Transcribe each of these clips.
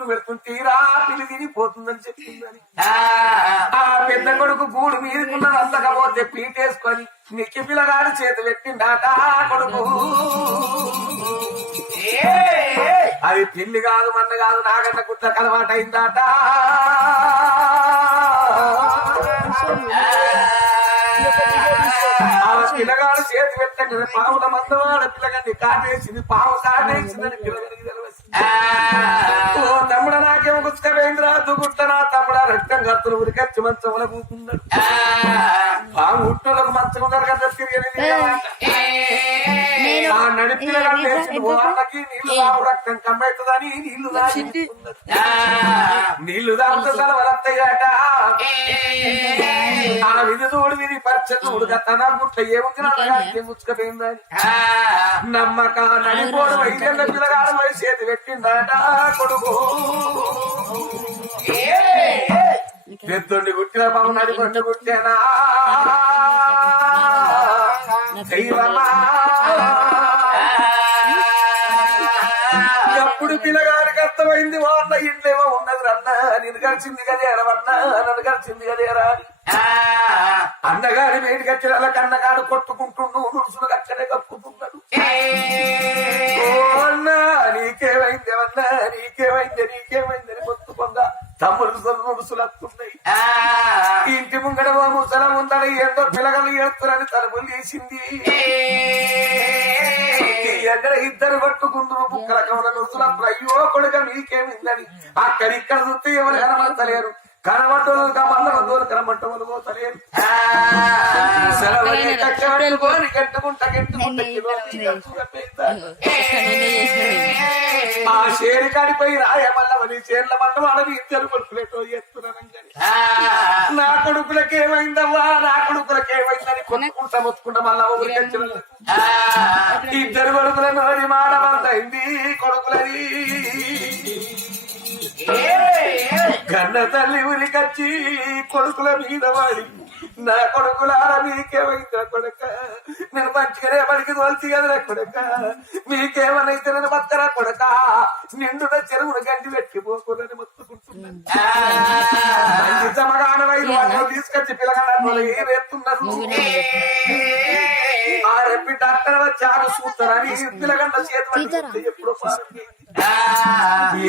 గుడ్డు పెడుతుంటే రా పిల్లి తినిపోతుందని చెప్పిందని. ఆ పెద్ద కొడుకు గూడు మీదకున్న అందకపోతే పీటేసుకొని నిక్కి పిల్లగాడు చేతి పెట్టిండాట కొడుకు. అది పిల్లి కాదు మన్న కాదు నాగన్న గుట్ట కలవాట అయిందాట. పిల్లగాడు చేతి పెట్టండి పావుల మందవాడ పిల్లగాన్ని కాటేసింది పావు కాటేసిందని పిల్లగానికి తెలియదు. ఓ తమ్ముడ నాకేమో గుచ్చుకపోయిందిరా దుగుట్ట నా తమ్ముడ రక్తం కత్తులు ఉరికచ్చి మంచంలో కూకున్నాడు పాము ఉట్టులకు మంచం జరగదు తిరిగి ఆ వాళ్ళకి నీళ్ళు రావు రక్తం నీళ్ళు నీళ్ళు ఆ విధి చూడు విధి పరీక్ష చూడుగా తన గుట్ట ఏముంది ముచ్చుకపోయిందని. నమ్మక నడిపోడు ఐదేళ్ళ పిల్లగాడు చేతి పెట్టిందట కొడుకు. పెద్దోండి గుట్టిన పాము నడిపొట్టు గుట్టేనా? దైవమా ఎప్పుడు పిల్లగాడికి అర్థమైంది వాళ్ళ ఇంట్లేమో ఉన్నది అన్న నేను కలిసింది కదే అరవన్నా నన్ను కలిసింది కదే రా అని. అన్నగారి వేడికి వచ్చిన కన్నగాడు కొట్టుకుంటుండు నుడుసులు అక్కడే కప్పుతున్నాడు ఓ అన్నా నీకేమైంది నీకేమైంది నీకేమైంది అని తమ్ముడు నుడుసులు వస్తున్నాయి ఇంటి ముంగడ ఓ ముసలం ఉందని ఎంతో పిలగలు ఏడుతురని తలుపులు తీసింది. ఎక్కడ ఇద్దరు పట్టుకుంటున్న బుక్కల కమల నుసులప్పుడు అయ్యో కొడుక మీకేమిందని అక్కడిక్కడ చూస్తే ఎవరు కనబడతలేరు. కనబట్టలు మందల దూరం కనబట్టలు పోతలేరు సెలవుని కట్టబెట్టుకొని కట్టుకుంటా కట్టుకుంటా ఆ షేరి కాడిపోయి రాయమల్లవని చీరల మండవాడని ఇద్దరు కొడుకులేటో చేస్తున్నానని నా కొడుకులకి ఏమైందవ్వా? నా కొడుకులకి ఏమైందని కొట్టుకుంటా మొత్తుకుంటా మళ్ళా ఊరికొచ్చిన ఇద్దరు కొడుకుల నోడి మాడమంతైంది కొడుకులని కన్న తల్లి ఉరికొచ్చి కొడుకుల మీద వాడి నా కొడుకులారా మీకేమైందా కొడుక. నేను మంచిగానే పడికి తోల్చి కదరా కొడుక. మీకేమనైతే నేను బతకరా కొడుక? నిండున చెరువును గండి పెట్టిపోకురని మొత్తుకుంటున్నాను. వాళ్ళు తీసుకొచ్చి పిల్లగాడు రేపుతున్నారు ఆ రెప్పి డాక్టర్ వచ్చి ఆరు చూస్తారని పిల్లగంట చేతి ఎప్పుడో పారింది.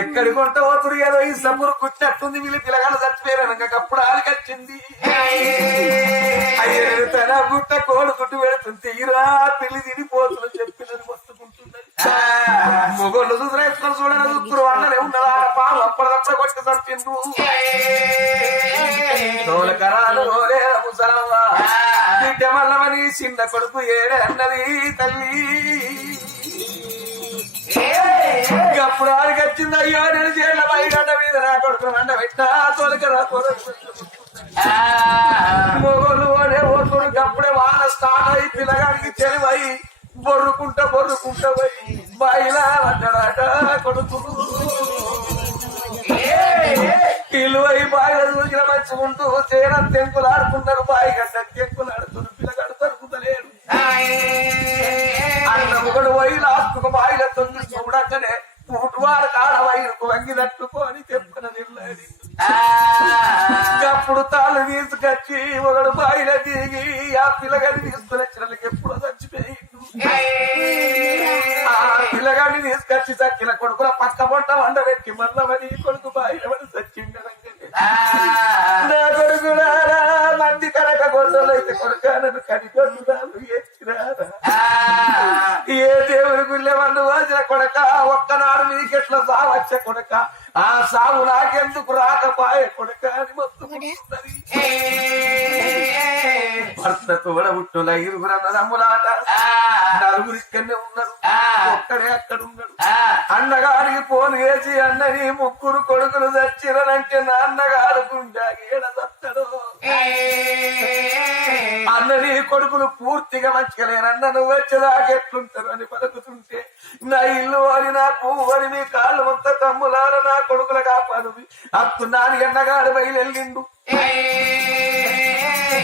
ఎక్కడి కొంట పోతురు ఏదో ఈ సబ్బురు కుట్టట్టుంది వీళ్ళు పిల్లగాడు చచ్చిపోయారు అప్పుడు ఆడికొచ్చింది అయ్యే తన గుట్ట కోడు గుట్టు పెడుతుంది తీరా పెళ్ళి తినిపోతులు చెప్పినది మొత్తుకుంటున్నది మొగోళ్ళు చూసిన చూడని చూస్తురు వాళ్ళనే ఉన్నదా? పాము అప్పటిదప్పుడు కొట్టి చచ్చిండు తోలకరాలు ముసలవ్వ బిడ్డ మల్లవని చిన్న కొడుకు ఏడే అన్నది తల్లి. అప్పుడు ఆడికి వచ్చింది అయ్యో నేను చేయాల పైగడ్డ మీద నా కొడుకు మండ పెట్టా తోలకరా తోలక అప్పుడే వాన స్టార్ట్ అయి పిల్లగాడికి తెలివై బొర్రుకుంటా బొర్రుకుంటా పోయి బాయిలా పడ్డాడట కొడుకు. పిలువై బాయిల చూసిన మంచుకుంటూ చేర తెంకులు ఆడుకుంటారు బాయి గడ్డ తెంకులు ఆడుతున్నారు పిల్లగాడు తరుకుతలేడు అన్న ఒకడు పోయి అప్పుడు తాళ్ళు తీసుకొచ్చి ఒకడు బాయిల దిగి ఆ పిల్లగాడిని తీసుకుని వాళ్ళకి ఎప్పుడో చచ్చిపోయిండు. ఆ పిల్లగాడిని తీసుకొచ్చి చచ్చిన కొడుకుల పక్క పొట్ట వండబెట్టి మల్లవని కొడుకు బాయిల పడి చచ్చిండనంటే నా కొడుకులారా మంది కనుక గొడ్డలు అయితే కొడుక నన్ను కనికొడుకురాలు ఎత్తిరారా ఏ దేవుడి గుళ్ళే వాళ్ళు వాసిన కొడక ఒక్కనాడు నీకెట్లా సావచ్చ కొడక ఆ సాగు నాకెందుకు రాకపాయే కొడక అని మొత్తుకుంటున్నది భర్త తోడ ఉట్టుల ఇరుగురు అన్నదమ్ములాట నలుగురు ఇక్కడనే ఉన్నారు. ఒక్కడే అక్కడ ఉన్నాడు. అన్నగారికి ఫోన్ వేసి అన్నని ముగ్గురు కొడుకులు చచ్చిరనంటే నాన్నగారు గుండా ఏడ చస్తాడు అన్నని కొడుకులు పూర్తిగా మంచిగలేరన్న నువ్వు వచ్చేదాకా ఎట్లుంటారు? అని పలుకుతుంటే నా ఇల్లు అని నా పువ్వు అని నీ కాళ్ళు మొత్తం తమ్ములార నా కొడుకుల కాపాడు. అత్తు నాని అన్నగాడు బయలుండు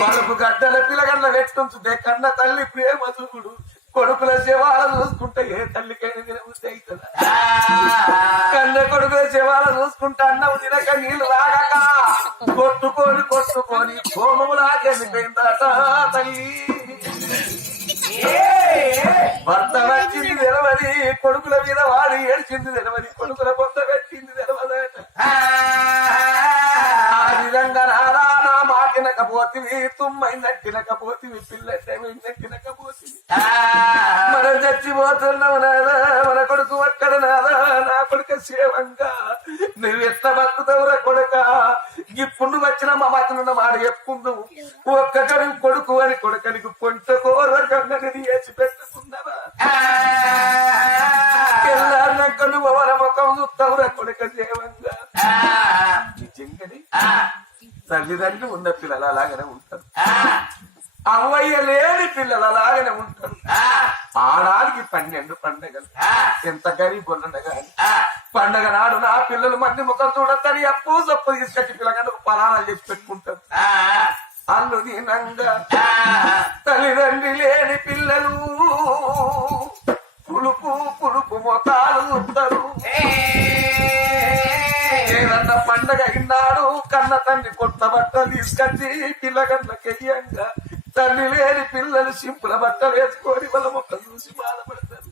మనకు గడ్డల పిల్లగల్ల వెట్టుంచుతే కన్న తల్లి ప్రేమ చూడు. కొడుకుల శవాల చూసుకుంటే ఏ తల్లికైనా తినబుద్ధి అవుతుందా కన్న కొడుకుల శవాల చూసుకుంటే అన్నం తినక నీళ్ళు రాగక. కొట్టుకొని కొట్టుకొని కోమములా చనిపోయిందట తల్లి? భర్త వచ్చింది తెలవది కొడుకుల మీద వాడు ఏడ్చింది తెలవది కొడుకుల కొత్త పెట్టింది తెలవదట. ఆ విధంగా నారా నా మాటినకపోతివి తుమ్మైనట్టినకపోతివి పిల్లట్టమైనట్టినకపోతివి మనం చచ్చిపోతున్నావు నాదా మన కొడుకు అక్కడ నాదా నా కొడుకు సేవంగా నువ్వు ఎట్ట బతుకుతావురా కొడుక? ఇప్పుడు వచ్చిన మా మతనున్న మాట చెప్పుకుందు. ఒక్కటని కొడుకు అని కొడుకనికి పొంట కోర గంగని వేసి పెట్టుకున్నావా నువ్వు ఎవరి ముఖం చూస్తావురా కొడుక సేవంగా నిజంగానే తల్లిదండ్రులు ఉన్న పిల్లలు అలాగనే ఉంటారు. అవ్వయ్య లేని పిల్లలు అలాగనే ఉంటారు. ఆనాడికి పన్నెండు పండగలు. ఎంత గరీబ్ ఉండగా పండగ నాడు నా పిల్లలు మంది ముఖం చూడతారు అప్పు సప్పు తీసుకొచ్చి పిల్లగాడు పరాణాలు చేసి పెట్టుకుంటారు. అల్లు దీనంగా తల్లిదండ్రి లేని పిల్లలు. పులుపు పులుపు మొఖాలు ఉంటారు ఏదన్నా పండగ అయినాడు కన్న తండ్రి కొత్త బట్టలు తీసుకొచ్చి పిల్లగన్నకెయ్యంగా తల్లి లేని పిల్లలు సింపుల బట్టలు వేసుకొని వాళ్ళ మొక్క చూసి బాధపడతారు.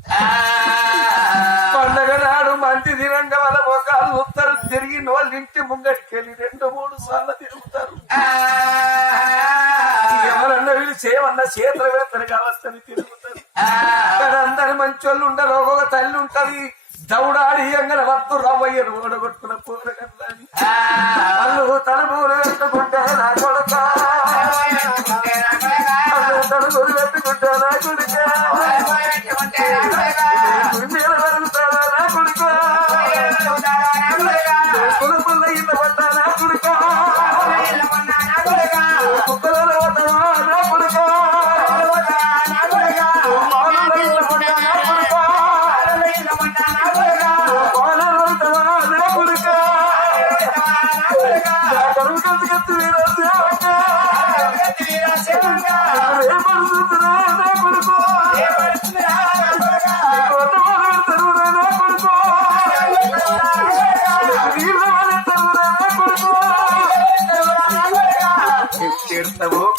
పండగ నాడు మంచి దినంగా వాళ్ళ మొక్కలు ఉత్తరు తిరిగి వాళ్ళ ఇంటి ముంగటికెళ్ళి రెండు మూడు సార్లు తిరుగుతారు. ఎవరన్నా వీళ్ళు చేయమన్నా చేతులు వేస్తారు కావచ్చని తిరుగుతారు. అందరి మంచోళ్ళు ఉండరు ఒక్కొక్క తల్లి ఉంటది దౌడాడి అంగన వత్తు రవ్వయ్యను ఓడగొట్టుకున్న పూరగల్లని అల్లు తన పూర పెట్టుకుంటే నా కొడుక అల్లు తన గురి పెట్టుకుంటే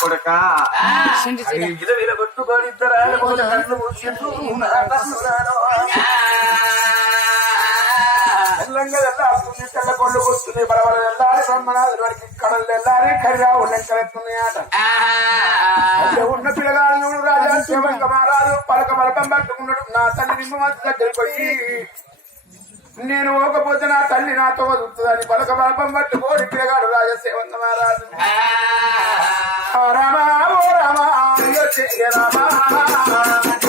కొడక వీళ్ళ కొట్టుకొని ఇద్దరా తెల్ల కొళ్ళు కూర్చుని బలబల తెల్లారి బ్రహ్మనాథుడి వారికి కడలు తెల్లారి కర్యా లెక్కలెత్తున్నాయట అక్కడ ఉన్న పిల్లగాడు నువ్వు రాజా శివంగ మహారాజు పలక పలకం పట్టుకున్నాడు నా తల్లి నిమ్మమాత దగ్గరికి వచ్చి నేను ఓకపోతే నా తల్లి నాతో వదులుతుందని పలక పలకం పట్టుకోని పిల్లగాడు రాజా శివంగ మహారాజు రామా ఓ రామా రామా.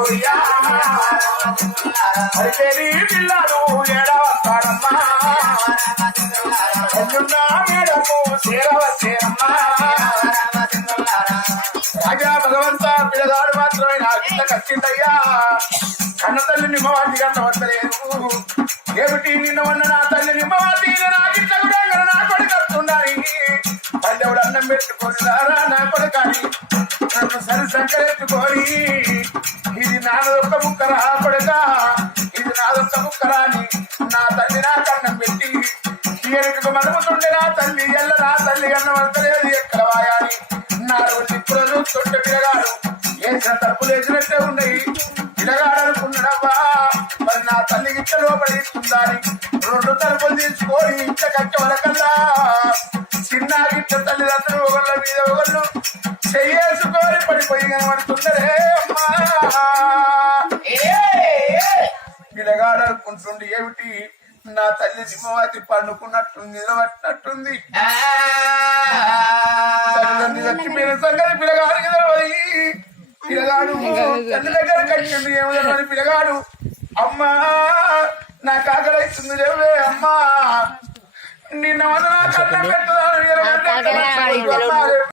ఉల్లారా మీరందరూ పిల్లలు ఏడవస్తాడమ్మా ఎన్నున్నా మేడము చేరవచ్చేరమ్మా రాజా భగవంత పిల్లగాడు మాత్రమే కచ్చిందయ్యా కన్న తల్లి నిమ్మవాటి కన్న నాదొక్క ముక్కరా కొడుక ఇది నాదొక్క ముక్కరా అని నా తల్లి నా కన్నం పెట్టి ఎరుకు మనుముతుండే నా తల్లి ఎల్ల నా తల్లి కన్నం అంతలేదు ఎక్కడ వాయాలి నా రోజు ఇప్పుడు చూస్తుంటే పిల్లగాడు వేసిన తప్పులు వేసినట్టే ఉన్నాయి పిల్లగాడనుకున్నాడవ్వా మరి నా తల్లి గిట్ట లోపలి ఇస్తుందని రెండు తలుపులు తీసుకొని ఇంత కట్ట వరకల్లా చిన్న గిట్ట తల్లిదండ్రులు ఒకళ్ళ మీద ఒకళ్ళు చెయ్యేసుకొని పడిపోయి కనబడుతుందరే. అనుకుంటుండే ఏమిటి? నా తల్లి సింహవాతి పండుకున్నట్టు నిలబట్టినట్టుంది చచ్చిపోయిన సంగతి పిల్లగాడికి తెలియదు పిల్లగాడు తల్లి దగ్గర కట్టిండు ఏమని పిల్లగాడు అమ్మా నా కాకలైతుంది రేవే అమ్మా. నిన్న వల్ల నా కన్న పెట్టదాను